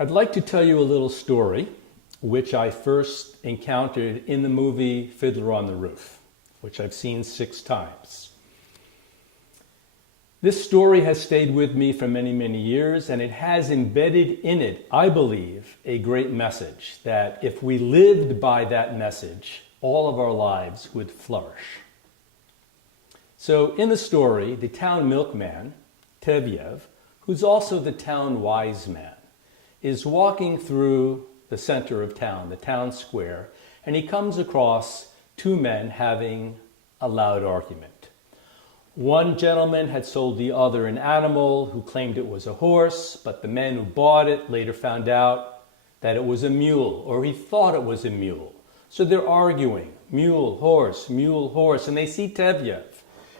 I'd like to tell you a little story which I first encountered in the movie Fiddler on the Roof, which I've seen 6 times. This story has stayed with me for many, many years, and it has embedded in it, I believe, a great message that if we lived by that message, all of our lives would flourish. So in the story, the town milkman, Tevyev, who's also the town wise man, is walking through the center of town, the town square, and he comes across 2 men having a loud argument. One gentleman had sold the other an animal who claimed it was a horse, but the man who bought it later found out that it was a mule, or he thought it was a mule. So they're arguing, mule, horse, and they see Tevyev,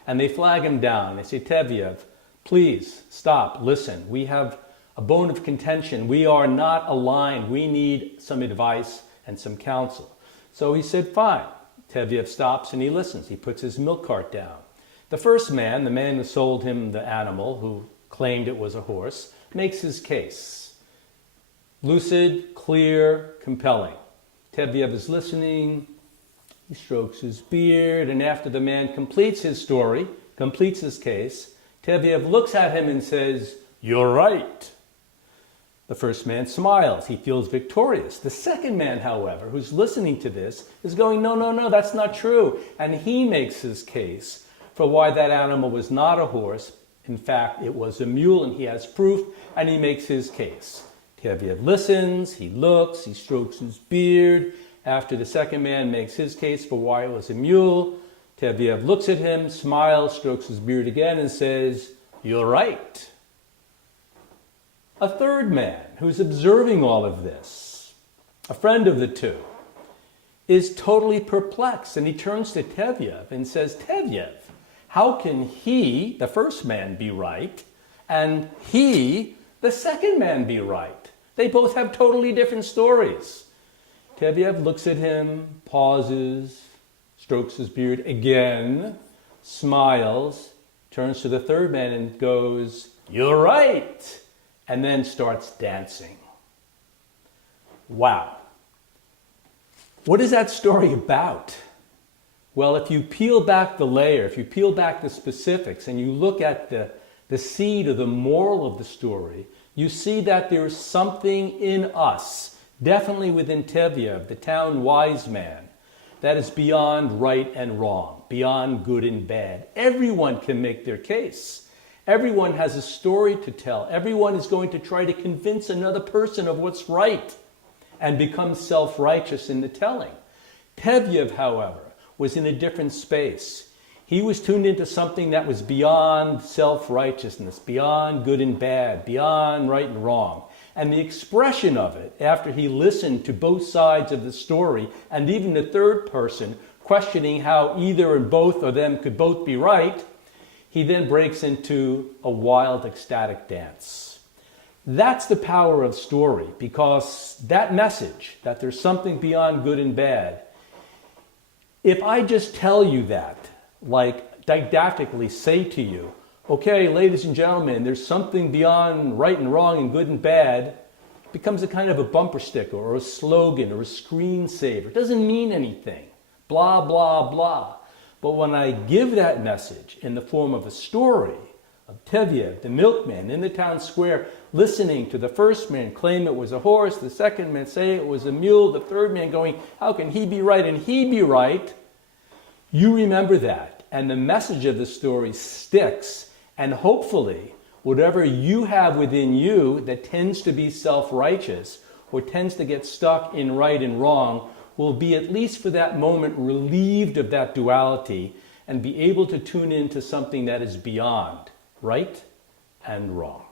and they flag him down. They say, Tevyev, please stop, listen, we have a bone of contention. We are not aligned. We need some advice and some counsel. So he said, fine. Tevyev stops and he listens. He puts his milk cart down. The first man, the man who sold him the animal, who claimed it was a horse, makes his case. Lucid, clear, compelling. Tevyev is listening. He strokes his beard, and after the man completes his story, completes his case, Tevyev looks at him and says, "You're right." The first man smiles. He feels victorious. The second man, however, who's listening to this, is going, no, that's not true. And he makes his case for why that animal was not a horse. In fact, it was a mule, and he has proof, and he makes his case. Tevyev listens, he looks, he strokes his beard. After the second man makes his case for why it was a mule, Tevyev looks at him, smiles, strokes his beard again, and says, "You're right." A third man who's observing all of this, a friend of the 2, is totally perplexed, and he turns to Tevyev and says, Tevyev, how can he, the first man, be right, and he, the second man, be right? They both have totally different stories. Tevyev looks at him, pauses, strokes his beard again, smiles, turns to the third man and goes, "You're right," and then starts dancing. Wow. What is that story about? Well, if you peel back the layer, if you peel back the specifics, and you look at the seed or the moral of the story, you see that there is something in us, definitely within Tevyev, the town wise man, that is beyond right and wrong, beyond good and bad. Everyone can make their case. Everyone has a story to tell. Everyone is going to try to convince another person of what's right and become self-righteous in the telling. Tevyev, however, was in a different space. He was tuned into something that was beyond self-righteousness, beyond good and bad, beyond right and wrong. And the expression of it, after he listened to both sides of the story, and even the third person questioning how either or both of them could both be right, he then breaks into a wild, ecstatic dance. That's the power of story, because that message, that there's something beyond good and bad, if I just tell you that, like didactically say to you, okay, ladies and gentlemen, there's something beyond right and wrong and good and bad, it becomes a kind of a bumper sticker or a slogan or a screensaver. It doesn't mean anything. Blah, blah, blah. But when I give that message in the form of a story of Tevyev, the milkman, in the town square, listening to the first man claim it was a horse, the second man say it was a mule, the third man going, how can he be right and he be right? You remember that, and the message of the story sticks, and hopefully whatever you have within you that tends to be self-righteous or tends to get stuck in right and wrong will be, at least for that moment, relieved of that duality and be able to tune into something that is beyond right and wrong.